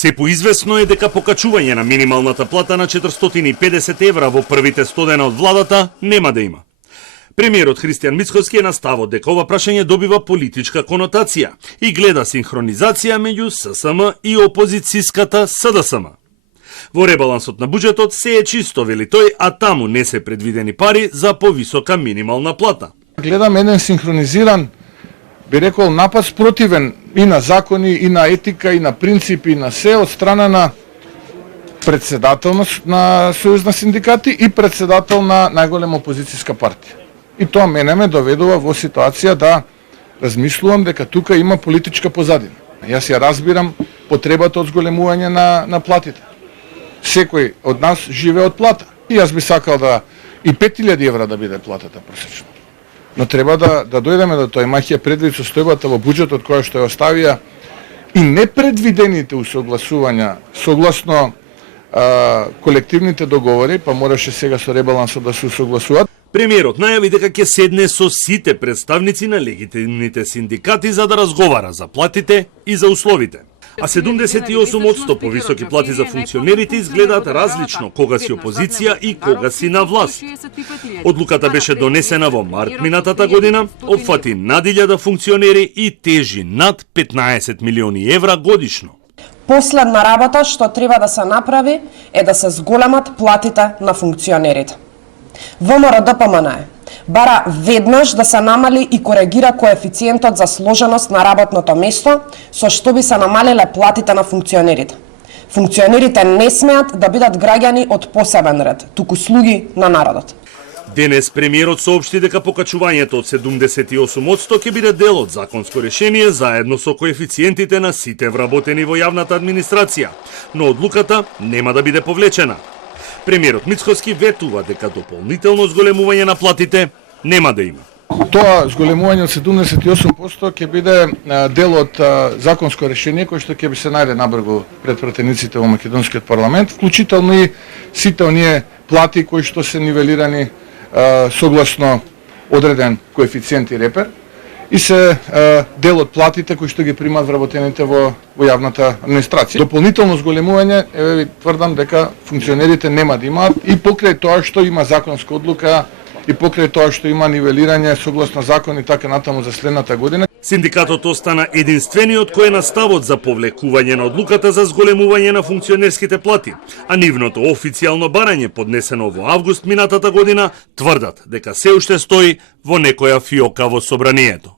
Се поизвестно е дека покачување на минималната плата на 450 евра во првите 100 дена од владата нема да има. Премиерот Христијан Мицкоски е на ставот дека ова прашање добива политичка конотација и гледа синхронизација меѓу ССМ и опозицијската СДСМ. Во ребалансот на буџетот се е чисто, вели тој, а таму не се предвидени пари за повисока минимална плата. Гледам еден синхронизиран, би рекол, напад спротивен и на закони, и на етика, и на принципи, и на се од страна на председател на Сојуз на синдикати и председател на најголема опозицијска партија. И тоа мене ме доведува во ситуација да размислувам дека тука има политичка позадина. Јас ја разбирам потребата од зголемување на платите. Секој од нас живее од плата. И јас би сакал да и 5000 евра да биде платата просечно. Но треба да дојдеме до тоа. Имајќи предвид состојбата во буџетот која што ја оставија и непредвидените усогласувања согласно колективните договори, па мораше сега со ребалансот да се усогласуваат. Премиерот најави дека ќе седне со сите представници на легитимните синдикати за да разговара за платите и за условите. А 78% повисоки плати за функционерите изгледаат различно кога си опозиција и кога си на власт. Одлуката беше донесена во март минатата година, опфати над 1000 функционери и тежи над 15 милиони евра годишно. Последна работа што треба да се направи е да се зголемат платите на функционерите. ВМРО ДПМН бара веднаш да се намали и коригира коефициентот за сложеност на работното место, со што би се намалиле платите на функционерите. Функционерите не смеат да бидат граѓани од посебен ред, туку слуги на народот. Денес премиерот соопшти дека покачувањето од 78% ќе биде дел од законско решение заедно со коефициентите на сите вработени во јавната администрација, но одлуката нема да биде повлечена. Премиерот Мицкоски ветува дека дополнително зголемување на платите нема да има. Тоа зголемување од 78% ќе биде дел од законско решение кој што ќе би се најде набрзо пред пратениците во македонскиот парламент, вклучително и сите оние плати кои што се нивелирани согласно одреден коефициент и репер и се дел од платите кои што ги примаат вработените во јавната администрација. Дополнително зголемување, ви тврдам дека функционерите нема да имаат и покрај тоа што има законска одлука и покрај тоа што има нивелирање согласно закон и така натаму за следната година. Синдикатот остана единствениот кој е на ставот за повлекување на одлуката за зголемување на функционерските плати, а нивното официјално барање поднесено во август минатата година тврдат дека се уште стои во некоја фиока во собранието.